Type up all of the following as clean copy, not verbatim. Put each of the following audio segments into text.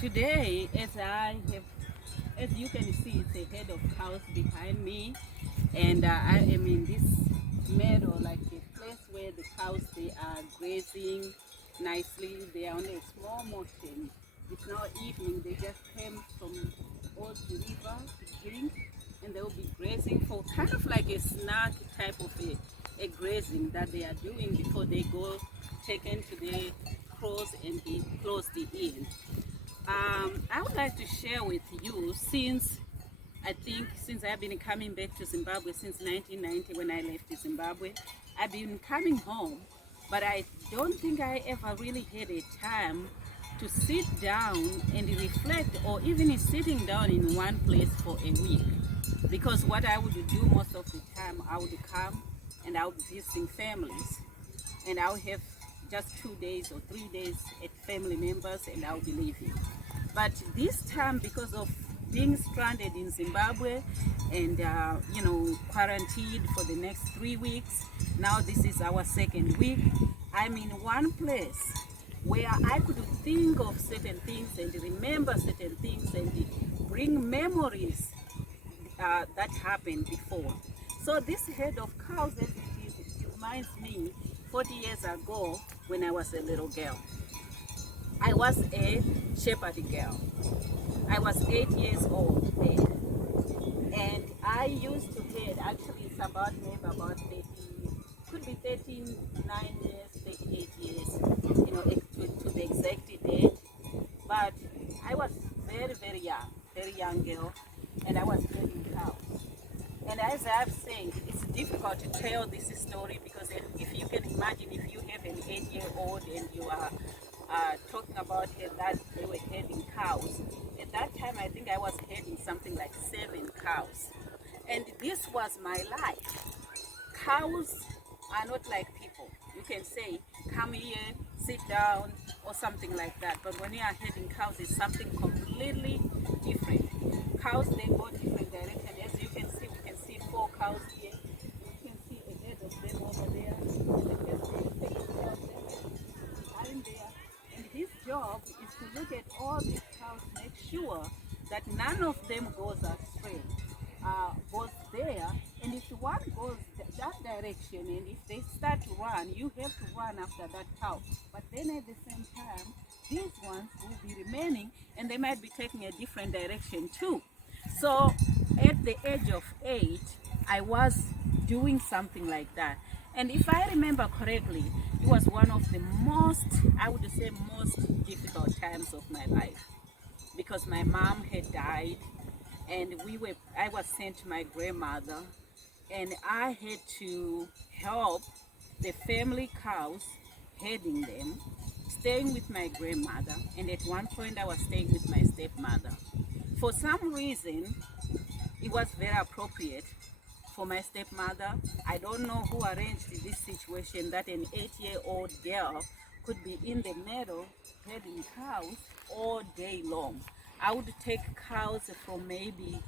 Today, as you can see, it's a herd of cows behind me, and I am in this meadow, like a place where the cows they are grazing nicely. They are on a small mountain. It's now evening. They just came from Old River to drink, and they will be grazing for kind of like a snack type of a grazing that they are doing before they go check into the crows and they close the inn. I would like to share with you since I've been coming back to Zimbabwe since 1990 when I left Zimbabwe. I've been coming home, but I don't think I ever really had a time to sit down and reflect, or even sitting down in one place for a week. Because what I would do most of the time, I would come and I would visit families, and I would have just 2 days or 3 days at family members, and I'll be leaving. But this time, because of being stranded in Zimbabwe and quarantined for the next 3 weeks, now this is our second week. I'm in one place where I could think of certain things and remember certain things and bring memories that happened before. So this herd of cows, as it is, it reminds me 40 years ago when I was a little girl. I was a shepherd girl. I was 8 years old then. And I used to head, actually it's about maybe about 30, could be 39 years, 38 years, to the exact date. But I was very young girl, and I was herding cows. And as I've said, it's difficult to tell this story because if you can imagine, if you have an 8-year-old and you are talking about that they were herding cows. At that time, I think I was herding something like 7 cows. And this was my life. Cows are not like people. You can say, come here, sit down, or something like that. But when you are herding cows, it's something completely different. Cows, they go different directions. As you can see, we can see 4 cows here. You can see a herd of them over there. And the person is taking care of them behind there. And his job is to look at all these cows, make sure that none of them goes astray. Goes there, and if one goes that direction, and if they start to run, you have to run after that cow. But then at the same time, these ones will be remaining, and they might be taking a different direction too. So at the age of 8, I was doing something like that. And if I remember correctly, it was one of the most difficult times of my life, because my mom had died, and I was sent to my grandmother, and I had to help the family cows, herding them, staying with my grandmother, and at one point I was staying with my stepmother. For some reason, it was very appropriate for my stepmother. I don't know who arranged this situation that an 8-year-old girl could be in the meadow herding cows all day long. I would take cows from maybe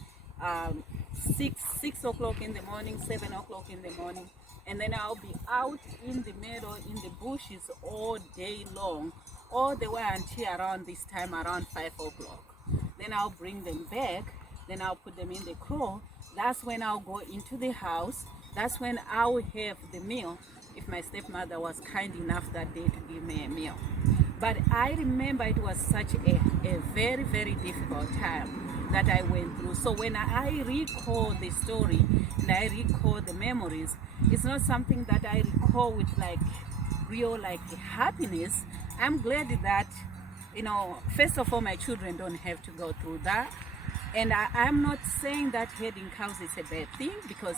6 o'clock in the morning, 7 o'clock in the morning, and then I'll be out in the meadow, in the bushes all day long, all the way until around this time, around 5 o'clock. Then I'll bring them back, then I'll put them in the crow. That's when I'll go into the house. That's when I'll have the meal, if my stepmother was kind enough that day to give me a meal. But I remember it was such a very difficult time that I went through. So when I recall the story and I recall the memories, it's not something that I recall with real happiness. I'm glad that, first of all, my children don't have to go through that. And I'm not saying that herding cows is a bad thing, because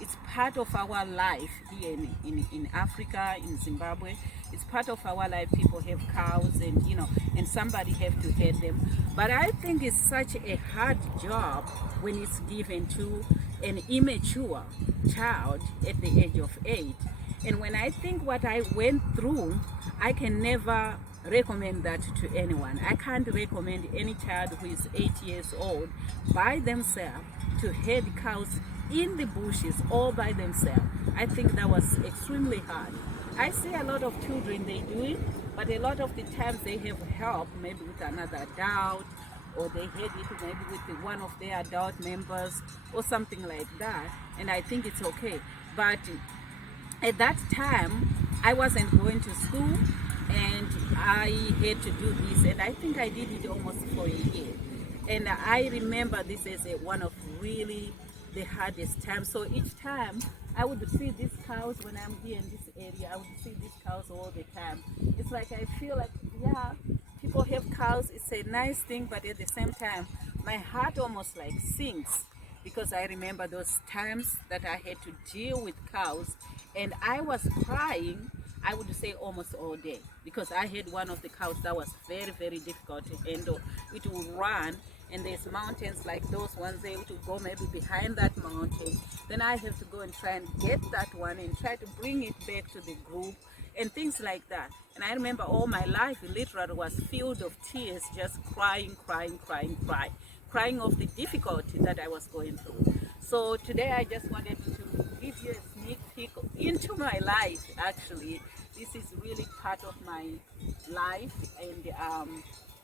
it's part of our life here in Africa, in Zimbabwe. It's part of our life. People have cows, and somebody have to herd them. But I think it's such a hard job when it's given to an immature child at the age of 8. And when I think what I went through, I can never recommend that to anyone. I can't recommend any child who is 8 years old by themselves to herd cows in the bushes all by themselves. I think that was extremely hard. I see a lot of children, they do it, But a lot of the times they have help, maybe with another adult, or they had it maybe with one of their adult members or something like that, and I think it's okay. But at that time, I wasn't going to school, and I had to do this, and I think I did it almost for a year. And I remember this as one of really the hardest times. So each time I would see these cows when I'm here in this area, I would see these cows all the time. It's like I feel like, yeah, people have cows, it's a nice thing, but at the same time, my heart almost like sinks, because I remember those times that I had to deal with cows, and I was crying, I would say almost all day, because I had one of the cows that was very, very difficult to handle. It will run, and there's mountains like those ones there, to go maybe behind that mountain. Then I have to go and try and get that one and try to bring it back to the group and things like that. And I remember all my life literally was filled of tears, just crying, crying of the difficulty that I was going through. So today I just wanted to give you a sneak peek into my life. Actually, this is really part of my life, and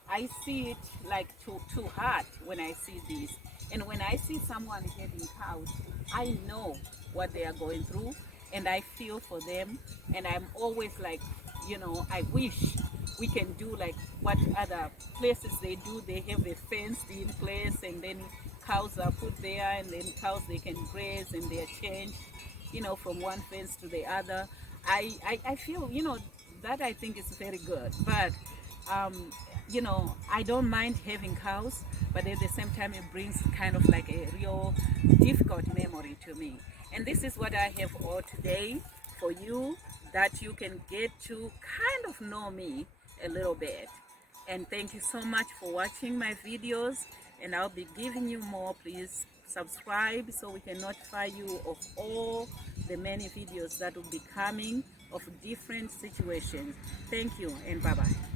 I see it like too hard when I see this. And when I see someone having cows, I know what they are going through, and I feel for them. And I'm always like, I wish we can do like what other places they do. They have a fenced in place, and then cows are put there, and then cows, they can graze, and they're changed, from one fence to the other. I feel, that I think is very good. But I don't mind having cows, but at the same time, it brings kind of like a real difficult memory to me. And this is what I have all today for you, that you can get to kind of know me a little bit. And thank you so much for watching my videos, and I'll be giving you more. Please subscribe so we can notify you of all the many videos that will be coming of different situations. Thank you, and bye-bye.